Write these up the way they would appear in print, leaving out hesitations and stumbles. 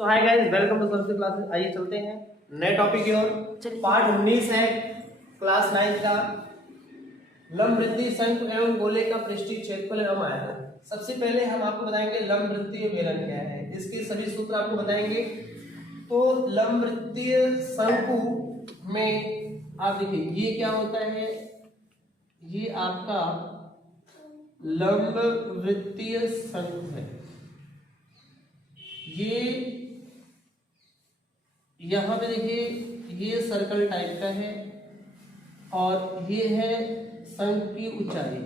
तो hi guys, welcome to सबसे classes. आइए चलते हैं नए टॉपिक की ओर। पार्ट 19 है क्लास 9 का, लंबवृत्तीय शंकु एवं गोले का पृष्ठीय क्षेत्रफल एवं आयतन। सबसे पहले हम आपको बताएंगे लंबवृत्तीय बेलन क्या है, इसके सभी सूत्र आपको बताएंगे। तो लंबवृत्तीय शंकु में आप देखिए ये क्या होता है, ये आपका लंबवृत्तीय शंकु है। ये यहाँ पे देखिए ये सर्कल टाइप का है और ये है शंकु की ऊंचाई।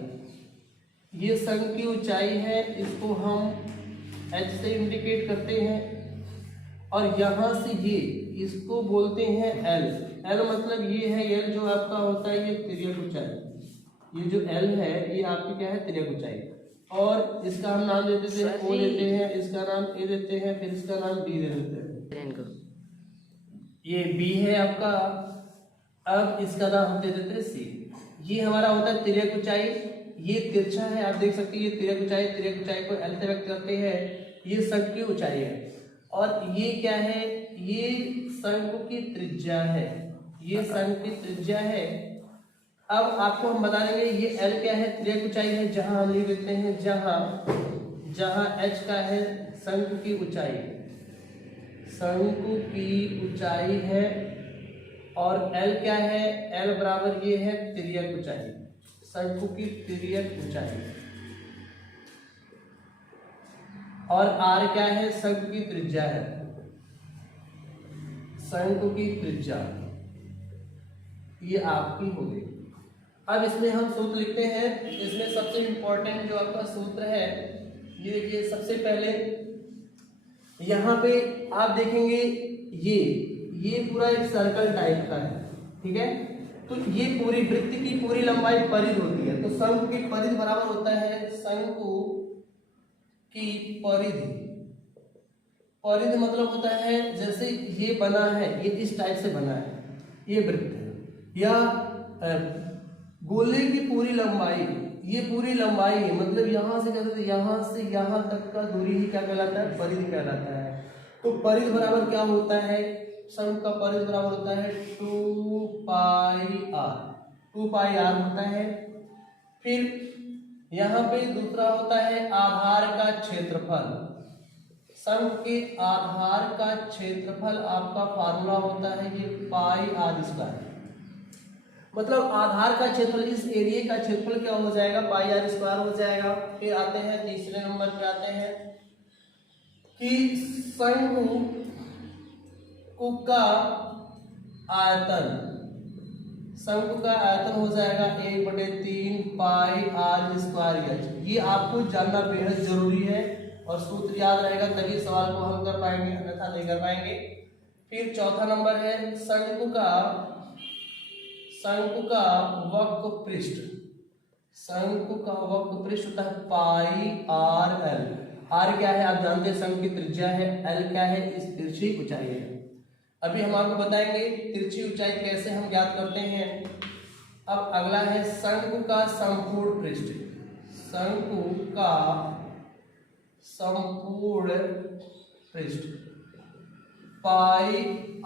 ये शंकु की ऊंचाई है, इसको हम h से इंडिकेट करते हैं और यहाँ से ये इसको बोलते हैं L। L मतलब ये है L जो आपका होता है ये तिर्यक ऊंचाई। ये जो L है ये आपकी क्या है, तिर्यक ऊंचाई। और इसका हम नाम दे देते हैं O देते हैं, इसका नाम A देते हैं, फिर इसका नाम B दे देते हैं। ये B है आपका, अब इसका नाम हम दे देते हैं C। ये हमारा होता है तिर्यक ऊंचाई। ये तिरछा है, आप देख सकते हैं ये तिर्यक ऊंचाई, तिर्यक ऊंचाई को L से व्यक्त करते हैं। ये शंकु की ऊंचाई है और ये क्या है, ये शंकु की त्रिज्या है। ये शंकु की त्रिज्या है। अब आपको हम बता देंगे ये L क्या है, तिर्यक ऊंचाई है, जहां हम लिख देते हैं जहां H का है शंकु की ऊंचाई, शंकु की ऊंचाई है। और L क्या है, L बराबर ये है तिर्यक ऊंचाई, शंकु की तिर्यक ऊंचाई। और R क्या है, शंकु की त्रिज्या है, शंकु की त्रिज्या। ये आपकी हो गई। अब इसमें हम सूत्र लिखते हैं। इसमें सबसे इंपॉर्टेंट जो आपका सूत्र है ये देखिए, सबसे पहले यहाँ पे आप देखेंगे ये पूरा एक सर्कल टाइप का है, ठीक है। तो ये पूरी वृत्त की पूरी लंबाई परिधि होती है। तो शंकु की परिधि बराबर होता है शंकु की परिधि। परिधि मतलब होता है जैसे ये बना है, ये इस टाइप से बना है, ये वृत्त है, या गोले की पूरी लंबाई, ये पूरी लंबाई है, मतलब यहां से कहते हैं यहां से यहां तक का दूरी ही क्या कहलाता है, परिधि कहलाता है। तो परिधि बराबर क्या होता है, शंकु का परिधि बराबर होता है 2 पाई r। 2 पाई r होता है। फिर यहाँ पे दूसरा होता है आधार का क्षेत्रफल। शंकु के आधार का क्षेत्रफल आपका फार्मूला होता है ये पाई r स्क्वायर। मतलब आधार का क्षेत्रफल, इस एरिया का क्षेत्रफल क्या हो जाएगा, पाई r स्क्वायर हो जाएगा। फिर आते हैं तीसरे नंबर पे आते हैं कि शंकु का आयतन, शंकु का आयतन हो जाएगा 1/3 पाई r स्क्वायर h। ये आपको जानना बेहद जरूरी है और सूत्र याद रहेगा तभी सवाल को हल कर पाएंगे, अन्यथा नहीं कर पाएंगे। फिर चौथा नंबर है शंकु का वक्र पृष्ठ। शंकु का वक्र पृष्ठ होता है पाई r l। r क्या है आप जानते हैं, शंकु की त्रिज्या है, l क्या है, इस तिरछी ऊंचाई है। अभी हम आपको बताएंगे तिरछी ऊंचाई कैसे हम ज्ञात करते हैं। अब अगला है शंकु का संपूर्ण पृष्ठ। शंकु का संपूर्ण पृष्ठ पाई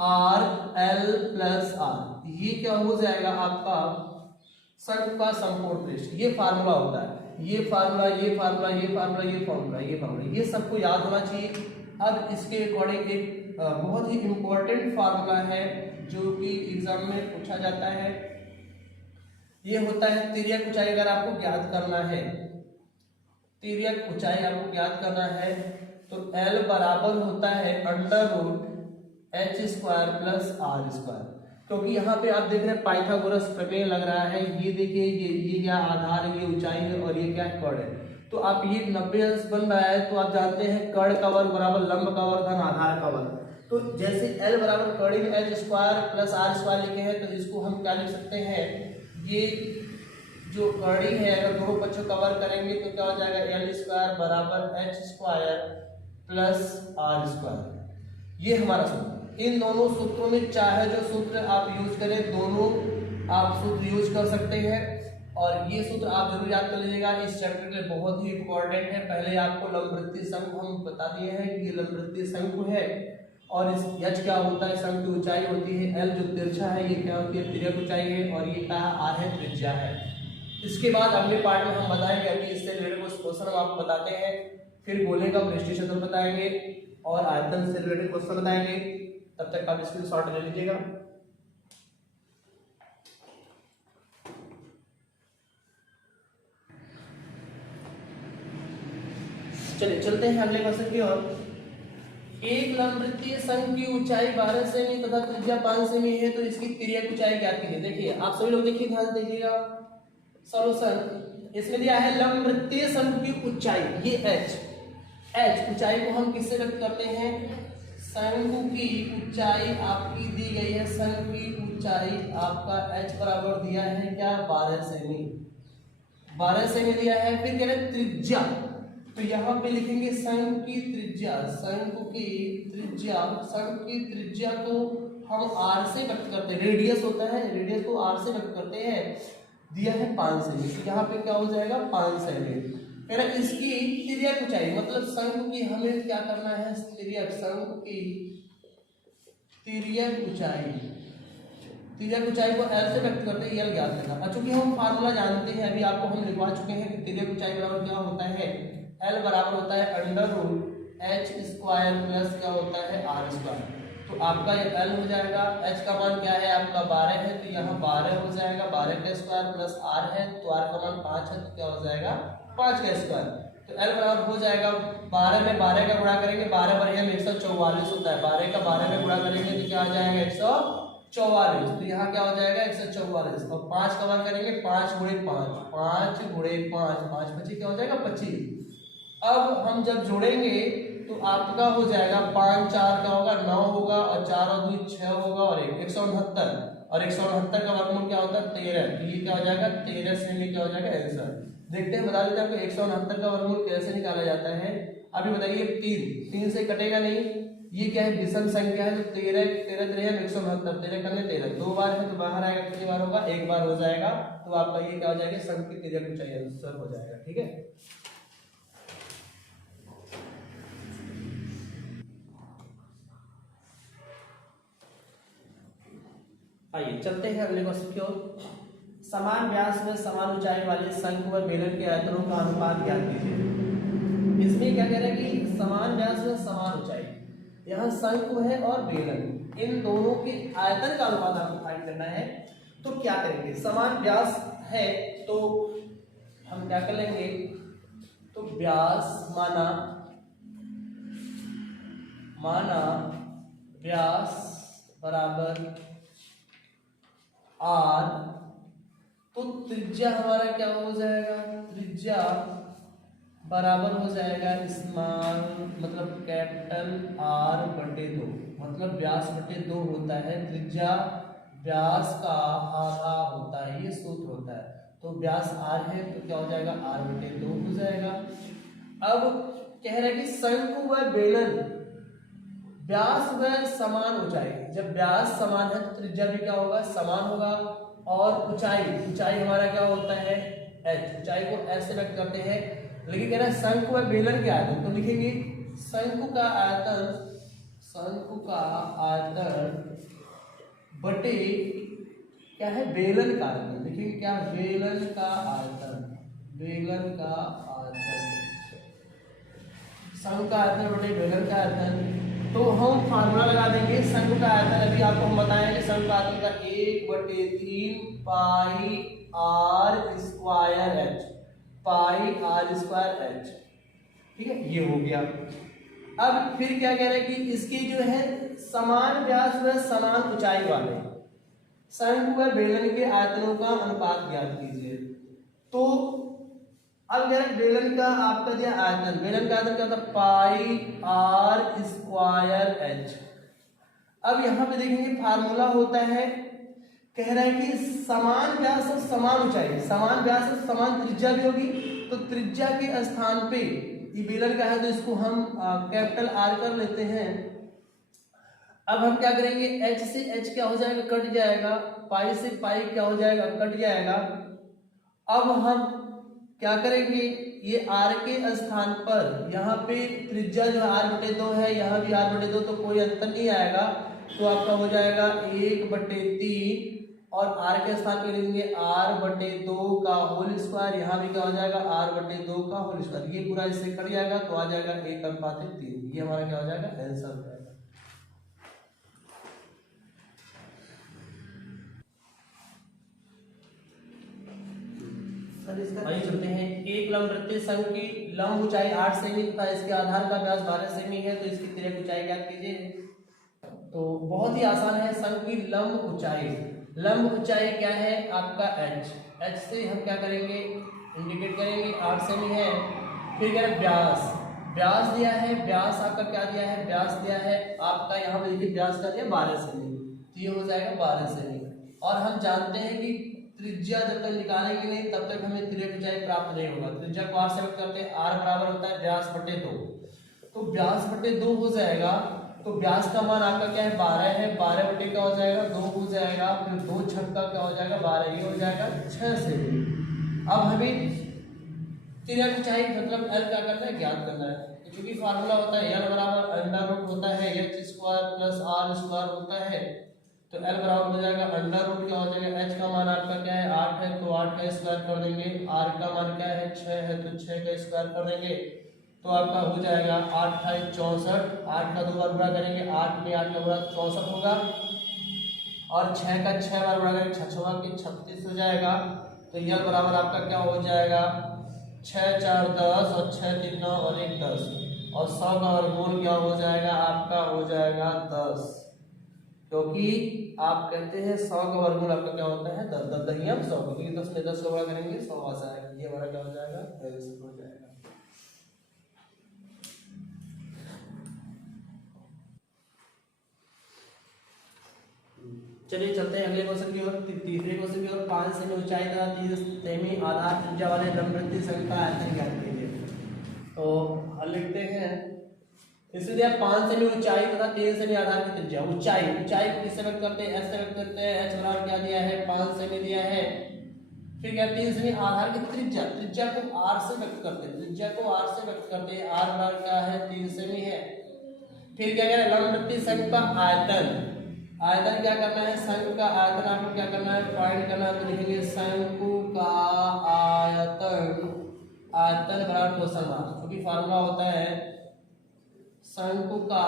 r l प्लस r। ये क्या हो जाएगा आपका शंकु का संपूर्ण पृष्ठ। ये फार्मूला होता है, ये फार्मूला, ये फार्मूला, ये फार्मूला, ये फार्मूला, ये फार्मूला, ये सबको याद होना चाहिए। अब इसके अकॉर्डिंग एक बहुत ही इंपॉर्टेंट फार्मूला है जो कि एग्जाम में पूछा जाता है। ये होता है तिर्यक ऊंचाई। अगर आपको ज्ञात करना है, तिर्यक ऊंचाई आपको ज्ञात करना है तो L बराबर होता है √h square plus r square. क्योंकि यहाँ पे आप देख रहे हैं पाइथागोरस प्रमेय लग रहा है। ये देखिए ये क्या आधार है, ये ऊंचाई है और ये क्या है, कर्ण है। तो आप ये 90 अंश बन रहा है तो आप जानते हैं कर्ण का वर्ग बराबर लंब का वर्ग धन आधार का वर्ग। तो जैसे L बराबर कर्ण h square plus r square लिखे हैं तो इसको हम क्या लिख सकते हैं, ये जो कर्णी है अगर दोनों पक्षों कवर करेंगे तो क्या हो जाएगा, L स्क्वायर बराबर h square plus r square. ये हमारा सूत्र। इन दोनों सूत्रों में चाहे जो सूत्र आप यूज करें, दोनों आप सूत्र यूज कर सकते हैं। और ये सूत्र आप जरूर याद कर लीजिएगा, इस चैप्टर के लिए बहुत ही इंपॉर्टेंट है। पहले आपको लंबवृत्तीय शंकु हम बता दिए हैं कि ये लंबवृत्तीय शंकु है और इस h क्या होता है, शंकु की ऊंचाई होती है, l जो तिरछा है ये क्या होती है, तिर्यक ऊंचाई है, और ये क्या r है, त्रिज्या है। इसके बाद अगले पार्ट में हम बताएंगे, अभी इससे रिलेटेड कुछ क्वेश्चन हम आपको बताते हैं, फिर गोले का पृष्ठीय क्षेत्रफल बताएंगे और आयतन से रिलेटेड क्वेश्चन बताएंगे। तब तक आप इसकी शॉर्ट ले लीजिएगा। चलिए चलते हैं अगले क्वेश्चन की ओर। एक लंबवृत्तीय शंकु की ऊंचाई 12 सेमी तथा त्रिज्या 5 सेमी है, तो इसकी तिर्यक ऊंचाई ज्ञात कीजिए। देखिए आप सभी लोग देखिए, ध्यान से देखिएगा सॉल्यूशन। इसमें दिया है लंबवृत्तीय शंकु की ऊंचाई, ये h ऊंचाई को हम किससे व्यक्त करते हैं, शंकु की ऊंचाई आपकी दी गई है, शंकु की ऊंचाई आपका h बराबर दिया है क्या, 12 सेमी, 12 सेमी दिया है। फिर कह रहे हैं त्रिज्या, तो यहाँ पे लिखेंगे शंकु की त्रिज्या, शंकु की त्रिज्या, शंकु की त्रिज्या को हम r से व्यक्त करते हैं, रेडियस होता है, रेडियस को r से व्यक्त करते हैं, दिया है 5 सेमी, तो यहाँ पे क्या हो जाएगा 5 सेमी। फिर इसकी तिर्यक ऊंचाई, मतलब शंकु की हमें क्या करना है, तिर्यक, शंकु की तिर्यक ऊंचाई, तिर्यक ऊंचाई को l से व्यक्त करते हैं, l ज्ञात करना। और चूंकि हम फार्मूला जानते हैं, अभी आपको हम लिखवा चुके हैं कि तिर्यक ऊंचाई बराबर क्या होता है, l बराबर होता है under root h square plus क्या होता है r स्क्वायर। तो आपका ये l हो जाएगा, h का मान क्या है आपका 12 है, तो यहाँ 12 हो जाएगा, 12 का स्क्वायर प्लस r है, तो r का मान 5 है, तो क्या हो जाएगा 5 का स्क्वायर। तो l बराबर हो जाएगा 12 में 12 का गुणा करेंगे, 12 पर हम 144 होता है, 12 का 12 में गुणा करेंगे तो क्या आ जाएगा 144, तो यहाँ क्या हो जाएगा 144, और 5 का मान करेंगे 5 गुणे 5, 5 गुणे 5, 5 25 क्या हो जाएगा 25। अब हम जब जोड़ेंगे तो आपका हो जाएगा 5 4 का होगा 9 होगा, और 4 और 2 6 होगा, और 169, और 169 का वर्गमूल क्या होता है 13, तो ये क्या हो जाएगा 13 सेमी क्या हो जाएगा आंसर। देखते हैं, बता देते हैं आपको 169 का वर्गमूल कैसे निकाला जाता है। अभी बताइए 3 से कटेगा नहीं, ये क्या है विषम संख्या है, तो 13 13 3 169, 13 करने 13 2 बार है तो बाहर आएगा, कितनी बार होगा 1 बार हो जाएगा, तो आपका ये क्या हो जाएगा शंकु की तिर्यक ऊंचाई आंसर हो जाएगा। ठीक है, आइए चलते हैं अगले क्वेश्चन की ओर। समान व्यास में समान ऊंचाई वाले शंकु व बेलन के आयतनों का अनुपात ज्ञात कीजिए। इसमें क्या कह रहा है कि समान व्यास में समान ऊंचाई, यहाँ शंकु है और बेलन, इन दोनों के आयतन का अनुपात आपको फाइंड करना है। तो क्या करेंगे, समान व्यास है तो हम क्या कर लेंगे, तो व्यास माना व्यास बराबर r, तो त्रिज्या हमारा क्या हो जाएगा, त्रिज्या बराबर हो जाएगा स्मॉल मतलब कैपिटल R बटे 2, मतलब व्यास बटे 2 होता है, त्रिज्या व्यास का आधा होता है, ये सूत्र होता है। तो व्यास r है तो क्या हो जाएगा r बटे 2 हो जाएगा। अब कह रहा है कि शंकु व बेलन व्यास व समान ऊंचाई, जब व्यास समान है तो त्रिज्या भी क्या होगा समान होगा, और ऊंचाई हमारा क्या होता है h, ऊंचाई को h से व्यक्त करते हैं। लेकिन कह रहा है शंकु व बेलन के आयतन, तो लिखेंगे शंकु का आयतन बटे क्या है बेलन का आयतन, लिखेंगे क्या बेलन का आयतन, शंकु का आयतन बटे बेलन का आयतन। तो हम फार्मूला लगा देंगे शंकु का आयतन, अभी आपको हम बताएंगे शंकु का आयतन का 1/3 पाई r स्क्वायर h, पाई r स्क्वायर h, ठीक है ये हो गया। अब फिर क्या कह रहे हैं कि इसकी जो है समान व्यास व समान ऊंचाई वाले शंकु व बेलन के आयतनों का अनुपात ज्ञात कीजिए। तो अब कह रहे बेलन का आपका दिया आयतन, बेलन का आयतन क्या होता है पाई r स्क्वायर h। अब यहाँ पे देखेंगे फार्मूला होता है, कह रहा है कि समान व्यास और समान ऊंचाई, समान व्यास और समान त्रिज्या भी होगी, तो त्रिज्या के स्थान पे ये बेलन का है तो इसको हम कैपिटल R कर लेते हैं। अब हम क्या करेंगे h से h क्या हो जाएगा कट जाएगा, पाई से पाई क्या हो जाएगा कट जाएगा, अब हम क्या करेंगे, ये r के स्थान पर यहाँ पे त्रिज्या जो r/2 है, यहाँ भी r/2, तो कोई अंतर नहीं आएगा, तो आपका हो जाएगा 1/3 और r के स्थान पे लेंगे r/2 का होल स्क्वायर, यहाँ भी क्या हो जाएगा r/2 का होल स्क्वायर, ये पूरा इससे कट जाएगा तो आ जाएगा 1/3। ये हमारा क्या हो जाएगा आंसर हो जाएगा। आइए चलते हैं। एक लंब वृत्तीय संघ की लंब ऊंचाई 8 सेमी तथा इसके आधार का व्यास 12 सेमी है, तो इसकी तिर्यक ऊंचाई ज्ञात कीजिए। तो बहुत ही आसान है, संघ की लंब ऊंचाई, लंब ऊंचाई क्या है आपका h, h से हम क्या करेंगे इंडिकेट करेंगे 8 सेमी है। फिर क्या है व्यास, व्यास दिया है, व्यास आपका क्या दिया है, व्यास दिया है आपका यहाँ पे देखिए व्यास का दिया 12 सेमी, तो ये हो जाएगा 12 सेमी। और हम जानते हैं कि त्रिज्या जब तक निकालेंगे नहीं तब तक हमें तिर्यक ऊंचाई प्राप्त नहीं होगा। त्रिज्या को r से व्यक्त करते हैं, r बराबर होता है व्यास बटे 2, तो व्यास बटे 2 हो जाएगा। तो व्यास का मान आपका क्या है 12 है, 12 बटे क्या हो जाएगा 2 हो जाएगा, फिर 2 छक्का क्या हो जाएगा 12, ये हो जाएगा 6 सेमी। अब हमें तिर्यक ऊंचाई मतलब l क्या करना है ज्ञात करना है, क्योंकि फार्मूला होता है l बराबर अंडर रूट होता है h square plus r square होता है, तो l बराबर हो जाएगा अंडर रूट क्या हो जाएगा, h का मान आपका क्या है 8 है, तो 8 का स्क्वायर कर देंगे, r का मान क्या है 6 है, तो 6 का स्क्वायर कर देंगे, तो आपका हो जाएगा 8 × 64, 8 का 2 बार गुणा करेंगे, 8 में 8 का गुणा 64 होगा, और 6 का 6 बार गुणा करेंगे 6 6 के 36 हो जाएगा। तो यह बराबर आपका क्या हो जाएगा 6 4 10 और 6 3 9 और 1 10, और 100 का वर्गमूल क्या हो जाएगा आपका हो जाएगा 10, क्योंकि आप कहते हैं 100 का वर्गमूल आपका क्या होता है 10, 10 दहिया 100, क्योंकि 10 में 10 का गुणा करेंगे 100 आ जाएगा, ये हमारा क्या हो जाएगा आंसर हो जाएगा। चलिए चलते हैं अगले क्वेश्चन की ओर, तीसरे क्वेश्चन की ओर। 5 सेमी ऊंचाई तथा 30 सेमी आधार त्रिज्या वाले लंब वृत्तीय संघ का आयतन ज्ञात कीजिए। तो हल लिखते हैं, इसमें दिया 5 सेमी ऊंचाई तथा 3 सेमी आधार की त्रिज्या। ऊंचाई, ऊंचाई को किससे व्यक्त करते हैं, h से व्यक्त करते हैं, h बराबर क्या दिया है 5 सेमी दिया है। फिर क्या 3 सेमी आधार की त्रिज्या, त्रिज्या को r से व्यक्त करते हैं, त्रिज्या को r से व्यक्त करते हैं, r बराबर क्या है 3 सेमी है। फिर क्या कह रहे हैं लंब वृत्तीय संघ का आयतन, आयतन क्या करना है, शंकु का आयतन आपको क्या करना है फाइंड करना है, तो लिखेंगे शंकु का आयतन, आयतन बराबर क्वेश्चन मार्क, क्योंकि फार्मूला होता है शंकु का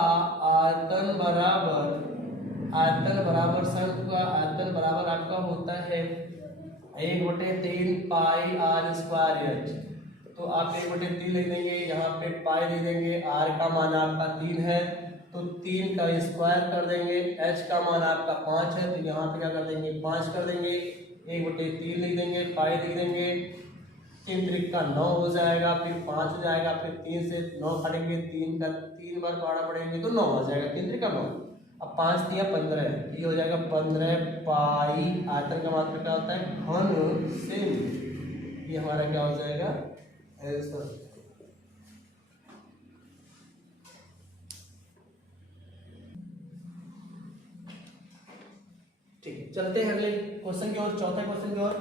आयतन बराबर, आयतन बराबर शंकु का आयतन बराबर आपका होता है 1/3 पाई r स्क्वायर h। तो आप 1/3 लिख देंगे, यहाँ पे पाई लिख देंगे, r का मान आपका 3 है तो 3 का स्क्वायर कर देंगे, h का मान आपका 5 है तो यहाँ पे क्या कर देंगे 5 कर देंगे, 1/3 लिख देंगे, पाई लिख देंगे, 3 त्रिक का 9 हो जाएगा, फिर 5 हो जाएगा, फिर 3 से 9 काटेंगे, 3 बार पाड़ा पड़ेंगे तो 9 आ जाएगा, 3 त्रिक का 9, अब 5 दिया 15, ये हो जाएगा 15 पाई, आयतन का मात्रा क्या होता है घन सेमी, ये हमारा क्या हो जाएगा आंसर। ठीक है, चलते हैं अगले क्वेश्चन की ओर, चौथे क्वेश्चन की ओर।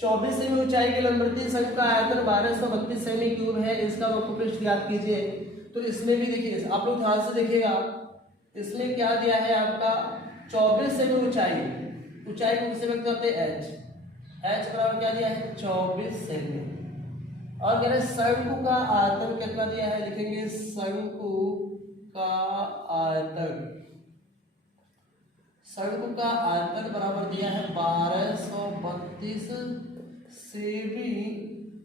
24 सेमी ऊंचाई के लंब वृत्तीय संघ का आयतन 1232 सेमी क्यूब है, इसका वक्रपृष्ठ ज्ञात कीजिए। तो इसमें भी देखिए, आप लोग ध्यान से देखिएगा, इसमें क्या दिया है आपका 24 सेमी ऊंचाई, ऊंचाई को किससे व्यक्त करते हैं h, h बराबर क्या दिया है 24 सेमी, और कह रहे शंकु का आयतन कितना दिया है, लिखेंगे शंकु का आयतन, शंकु का आयतन बराबर दिया है 1232 सेमी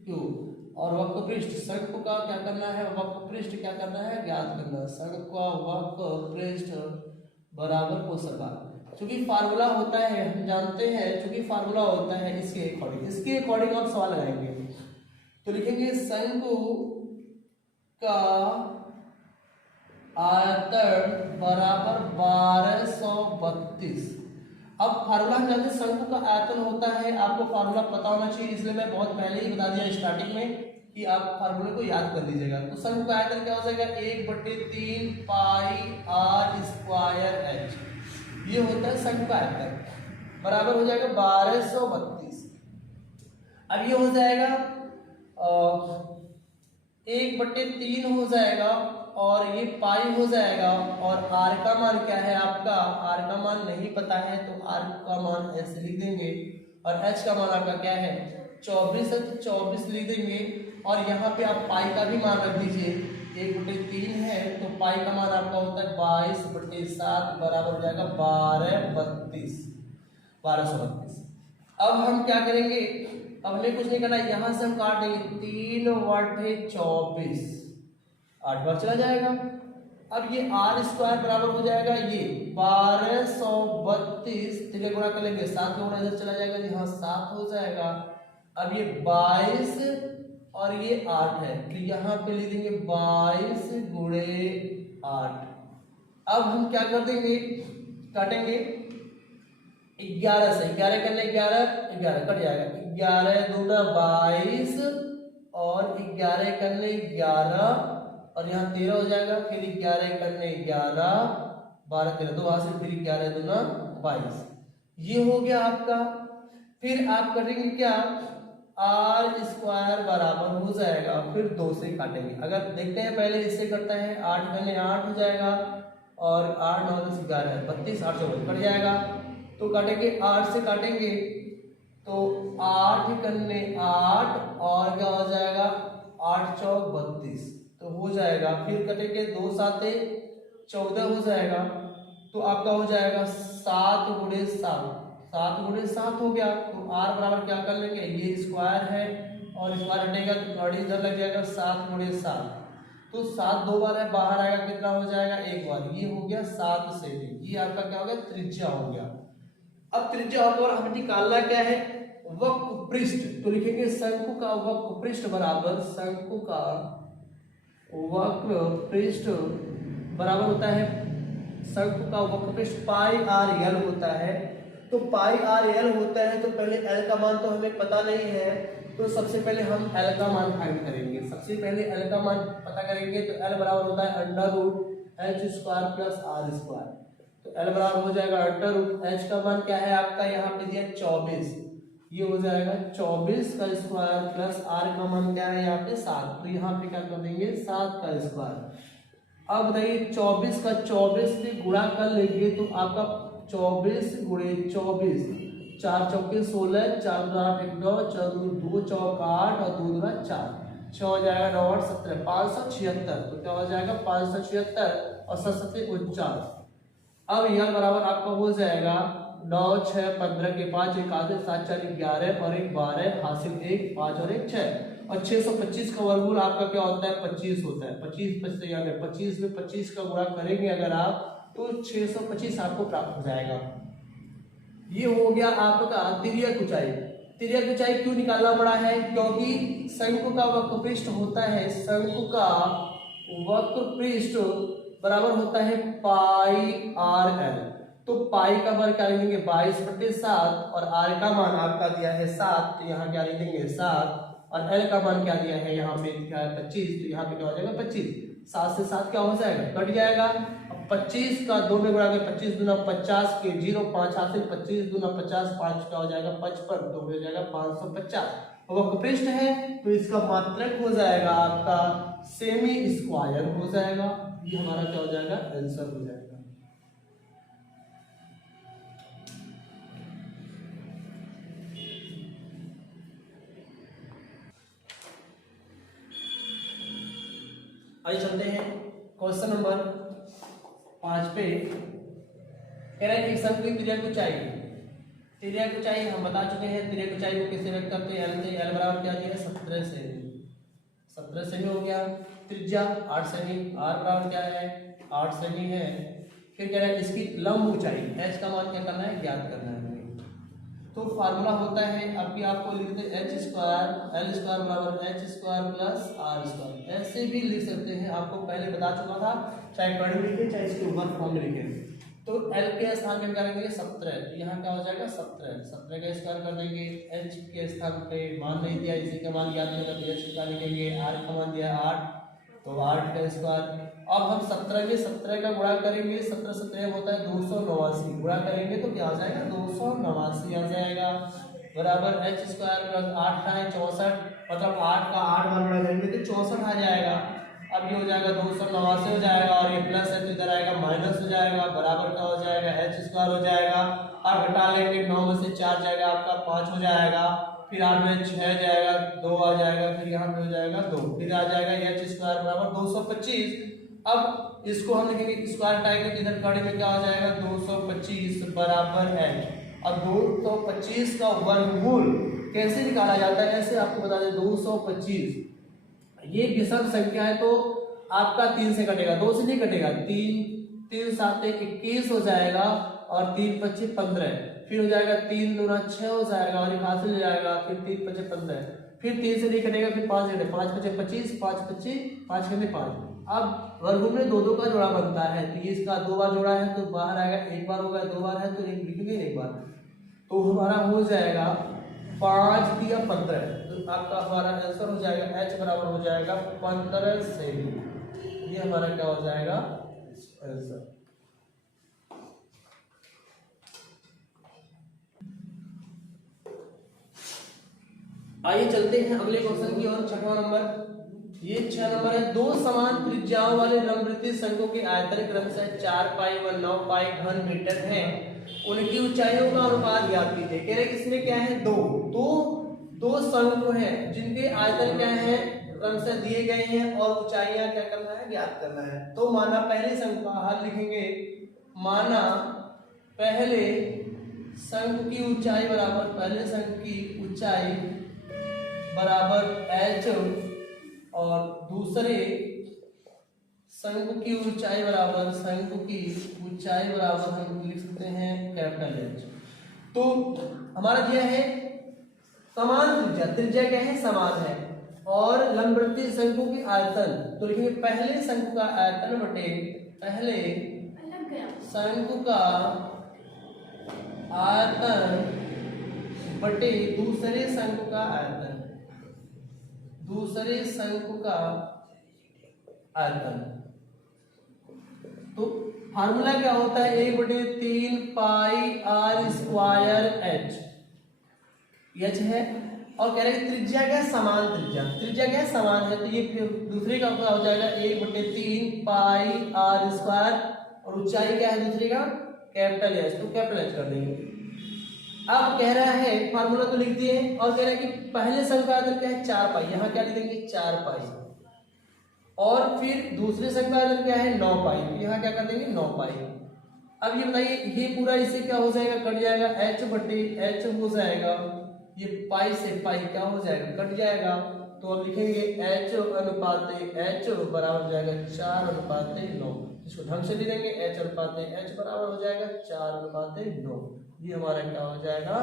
क्यूब, और वक्रपृष्ठ शंकु का क्या करना है, वक्रपृष्ठ क्या करना है ज्ञात करना है, शंकु का वक्रपृष्ठ बराबर क्वेश्चन मार्क, क्योंकि फार्मूला होता है हम जानते हैं, क्योंकि फार्मूला होता है इसके अकॉर्डिंग आप सवाल लगाएंगे, तो लिखेंगे शंकु का आयतन बराबर 1232। अब फार्मूला हम जानते हैं शंकु का आयतन होता है, आपको फार्मूला पता होना चाहिए, इसलिए मैं बहुत पहले ही बता दिया स्टार्टिंग में कि आप फार्मूले को याद कर लीजिएगा। तो शंकु का आयतन क्या हो जाएगा 1/3 पाई r स्क्वायर h, ये होता है शंकु का आयतन, बराबर हो जाएगा 1232। अब ये हो जाएगा 1/3 हो जाएगा और ये पाई हो जाएगा। और आर का मान क्या है आपका, आर का मान नहीं पता है तो आर का मान ऐसे लिख देंगे। और एच का मान आपका क्या है 24 है तो 24 लिख देंगे। और यहाँ पे आप पाई का भी मान रख दीजिए, 1/3 है तो पाई का मान आपका होता है 22/7 बराबर हो जाएगा 1232। अब हम क्या करेंगे, अब हमें कुछ नहीं करना, यहाँ से हम काट देंगे 3/24 8 बार चला जाएगा। अब ये आर स्क्वायर बराबर हो जाएगा ये 1232, ठीक गुणा कर लेंगे 7 गुणा इधर चला जाएगा, यहाँ 7 हो जाएगा। अब ये 22 और ये 8 है तो यहाँ पे लिख देंगे 22 × 8। अब हम क्या कर देंगे, काटेंगे 11 से, 11 करने 11 11 कट जाएगा, 11 दूना 22 और 11 करने 11 और यहाँ 13 हो जाएगा, फिर 11 करने 11 12 13 2 हाथ से, फिर 11 दूना 22, ये हो गया आपका। फिर आप करेंगे क्या, आर स्क्वायर बराबर हो जाएगा, फिर 2 से काटेंगे। अगर देखते हैं पहले इससे करता है, 8 करने 8 हो जाएगा और 8 9 10 11 32 8 से कट जाएगा तो काटेंगे 8 से काटेंगे तो 8 करने 8 और क्या हो जाएगा 8 चौक 32 तो हो जाएगा। फिर कटेंगे 2 7 14 हो जाएगा तो आपका हो जाएगा 7 × 7 7 × 7 हो गया। तो आर बराबर क्या कर लेंगे, ये स्क्वायर है और स्क्वायर हटेगा तो गाड़ी इधर लग जाएगा 7 × 7 तो 7 2 बार है, बाहर आएगा कितना हो जाएगा 1 बार, ये हो गया 7 सेमी, ये आपका क्या हो गया त्रिज्या हो गया। अब त्रिज्या और हमें निकालना क्या है, वक्र पृष्ठ, तो लिखेंगे शंकु का वक्र पृष्ठ बराबर, शंकु का वक्र पृष्ठ बराबर होता है, शंकु का वक्र पृष्ठ पाई आर एल होता है। तो पाई आर एल होता है तो पहले एल का मान तो हमें पता नहीं है, तो सबसे पहले हम एल का मान फाइंड करेंगे। सबसे पहले एल का मान पता करेंगे तो एल बराबर होता है √h² + r²। तो एल बराबर हो जाएगा √h का मान क्या है आपका यहाँ पे दिया 24, ये हो जाएगा 24 का स्क्वायर प्लस r का मान क्या है यहाँ पे 7, तो यहाँ पे क्या कर देंगे 7 का स्क्वायर। अब बताइए 24 का 24 से गुणा कर लेंगे तो आपका 24 × 24 4 चौके 16 4 2 8 1 9 4 2 चौक 8 और 2 दूना 4 6 हो जाएगा 9 8 17 576, तो क्या हो जाएगा 576 और 7 7 49। अब यह बराबर आपका हो जाएगा 9 6 15 के 5 1 आधे 7 4 11 और 1 12 हासिल 1 5 और 1 6 और 625 का वर्गमूल आपका क्या होता है 25 होता है। 25 25 में 25 का गुणा करेंगे अगर आप तो 625 आपको प्राप्त हो जाएगा। ये हो गया आपका तिर्यक ऊंचाई। तिर्यक ऊंचाई क्यों निकालना पड़ा है, क्योंकि शंकु का वक्र पृष्ठ होता है, शंकु का वक्र पृष्ठ बराबर होता है पाई आर एल। तो पाई का मान क्या लिखेंगे 22/7 और आर का मान आपका दिया है 7, तो यहाँ क्या लिखेंगे 7 और एल का मान क्या दिया है यहाँ पे क्या है 25, तो यहाँ पे क्या हो जाएगा 25। 7 से 7 क्या हो जाएगा कट जाएगा। अब 25 का 2 में गुणा कर 25 दूना 50 के 0 5 हासिल 25 दूना 50 5 क्या हो जाएगा 55, तो हो जाएगा 550। वक्र पृष्ठ है तो इसका मात्रक हो जाएगा आपका सेमी स्क्वायर हो जाएगा। ये हमारा क्या हो जाएगा आंसर हो जाएगा। आइए चलते हैं क्वेश्चन नंबर 5 पे। कह रहे हैं कि शंकु की तिर्यक ऊंचाई, तिर्यक ऊंचाई हम बता चुके हैं। तिर्यक ऊंचाई को कैसे व्यक्त करते हैं, एल से, एल बराबर क्या दिया है 17 सेमी, 17 सेमी हो गया। त्रिज्या 8 सेमी, आर बराबर क्या है 8 सेमी है। फिर कह रहे हैं इसकी लंब ऊंचाई, एच का मान क्या करना है ज्ञात करना है। तो फार्मूला होता है अभी आपको लिखते हैं h स्क्वायर एल स्क्वायर बराबर h square plus R square, ऐसे भी लिख सकते हैं, आपको पहले बता चुका था, चाहे कड़ी लिखे चाहे इसके ऊपर फॉर्म में लिखे। तो l के स्थान पे क्या करेंगे 17, तो यहाँ क्या हो जाएगा 17, 17 का स्क्वायर कर देंगे। h के स्थान पे मान नहीं दिया, इसी का मान याद करेगा तो h का लिखेंगे। r का मान दिया 8, तो 8 का स्क्वायर। अब हम 17 में 17 का गुणा करेंगे, 17 17 होता है 289, गुणा करेंगे तो क्या आ जाएगा 289 आ जाएगा। बराबर एच स्क्वायर प्लस 8 का है 64, मतलब 8 का 8 बार बड़ा करेंगे तो 64 आ जाएगा। अब ये हो जाएगा 289 हो जाएगा, और ये प्लस है तो इधर आएगा माइनस हो जाएगा, बराबर का हो जाएगा एच स्क्वायर हो जाएगा। अब घटा लेंगे 9 में से 4 जाएगा आपका 5 हो जाएगा, फिर 8 में 6 जाएगा 2 आ जाएगा, फिर यहाँ पे हो जाएगा 2, फिर आ जाएगा एच स्क्वायर बराबर 225। अब इसको हम लिखेंगे स्क्वायर टाइप के, इधर खड़े में क्या हो जाएगा 225 बराबर एच। अब 225 का वर्गमूल कैसे निकाला जाता है ऐसे आपको बता दें। 225 ये विषम संख्या है तो आपका 3 से कटेगा, 2 से नहीं कटेगा। 3 7 21 हो जाएगा, और 3 25 15, फिर हो जाएगा 3 दूना 6 हो जाएगा, और एक हासिल हो जाएगा, फिर 3 25 15, फिर 3 से नहीं कटेगा, फिर 5 से 5 25 25 5 25 5 5। अब वर्गमूल में 2 2 का जोड़ा बनता है, तो ये इसका 2 बार जोड़ा है तो बाहर आएगा, 1 बार होगा, 2 बार है तो एक लिखेंगे 1 बार, तो हमारा हो जाएगा 5 दिया 15, तो आपका हमारा आंसर हो जाएगा h बराबर हो जाएगा 15 सेमी। ये हमारा क्या हो जाएगा आंसर। आइए चलते हैं अगले क्वेश्चन की ओर। 6वां नंबर, ये 6 नंबर है। दो समान त्रिज्याओं वाले लंबवृत्तीय शंकु के आयतन क्रमशः 4 पाई व 9 पाई घन मीटर है, उनकी ऊंचाइयों का अनुपात ज्ञात कीजिए। कह रहे किसमें क्या है, दो शंकु हैं जिनके आयतन क्या है क्रमशः दिए गए हैं, और ऊंचाइयां क्या करना है ज्ञात करना है। तो माना पहले शंकु का हल लिखेंगे, माना पहले शंकु की ऊंचाई बराबर, पहले शंकु की ऊंचाई बराबर h, और दूसरे शंकु की ऊंचाई बराबर, शंकु की ऊंचाई बराबर हम लिख सकते हैं कैपिटल H। तो हमारा दिया है समान त्रिज्या, त्रिज्या क्या है समान है, और लंबवृत्तीय शंकु की आयतन, तो लिखेंगे पहले शंकु का आयतन बटे पहले शंकु का आयतन बटे दूसरे शंकु का आयतन, दूसरे शंकु का आयतन। तो फार्मूला क्या होता है, 1/3 पाई r स्क्वायर h, h है, और कह रहे हैं त्रिज्या क्या है समान त्रिज्या, त्रिज्या क्या है समान है, तो ये फिर दूसरे का हो जाएगा 1/3 पाई r स्क्वायर, और ऊंचाई क्या है दूसरे का कैपिटल H, तो कैपिटल H कर देंगे। अब कह रहा है फार्मूला तो लिख दिए, और कह रहा है कि पहले शंकु का आयतन क्या है 4 पाई, यहाँ क्या लिख देंगे 4 पाई, और फिर दूसरे शंकु का आयतन क्या है 9 पाई, यहाँ क्या कर देंगे 9 पाई। अब ये बताइए ये पूरा इससे क्या हो जाएगा कट जाएगा, h बटे h हो जाएगा, ये पाई से पाई क्या हो जाएगा कट जाएगा, तो अब लिखेंगे h अनुपात h बराबर हो जाएगा 4/9। इसको ढंग से लिख देंगे, h अनुपात h बराबर हो जाएगा 4/9। ये हमारा क्या हो जाएगा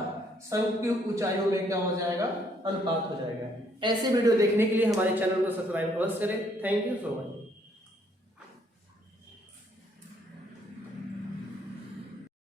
शंकु की ऊंचाइयों में क्या हो जाएगा अनुपात हो जाएगा। ऐसे वीडियो देखने के लिए हमारे चैनल को सब्सक्राइब अवश्य करें। Thank you so much.